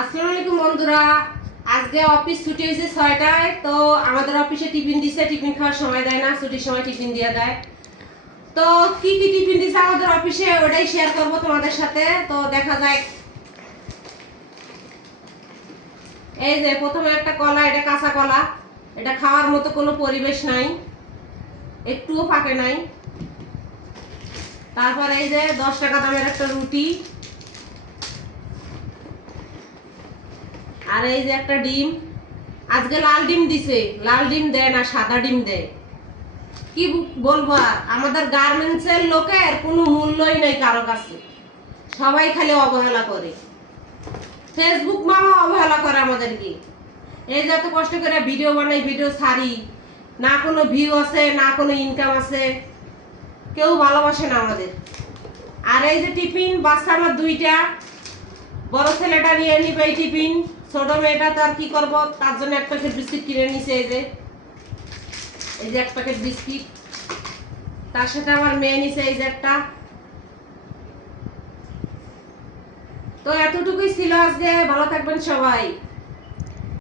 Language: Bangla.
আসসালামু আলাইকুম বন্ধুরা। আজকে অফিস ছুটি হয়েছে 6টায়। তো আমাদের অফিসে টিফিন দিছে, টিফিন খাওয়ার সময় দেয় না, ছুটির সময় টিফিন দিয়ে দেয়। তো কি কি টিফিন দিছে আমাদের অফিসে ওটাই শেয়ার করব তোমাদের সাথে। তো দেখা যায়, এই যে প্রথমে একটা কলা, এটা কাঁচা কলা, এটা খাওয়ার মতো কোনো পরিবেশ নাই, একটুও ফাঁকে নাই। তারপর এই যে 10 টাকা দামের একটা রুটি, আর এই যে একটা ডিম। আজকে লাল ডিম দিছে, লাল ডিম দেয় না, সাদা ডিম দেয়। কি বলবো, আর আমাদের গার্মেন্টসের লোকের কোনো মূল্যই নেই কারো কাছে, সবাই খালি অবহেলা করে। ফেসবুক মামা অবহেলা করে আমাদেরকে। এই যে এত কষ্ট করে ভিডিও বানাই, ভিডিও ছাড়ি, না কোনো ভিউ আছে না কোনো ইনকাম আছে, কেউ ভালোবাসে না আমাদের। আর এই যে টিফিন, বাচ্চা আমার দুইটা, বড় ছেলেটা নিয়ে নিবে এই টিফিন, ছোট মেয়েটা তো আর কি করবো, তার জন্য এক প্যাকেট বিস্কিট কিনে নিছে। এই যে এক প্যাকেট বিস্কিট, তার সাথে আমার মেয়ে নিছে এই যে একটা। তো এতটুকুই ছিল আজকে, ভালো থাকবেন সবাই।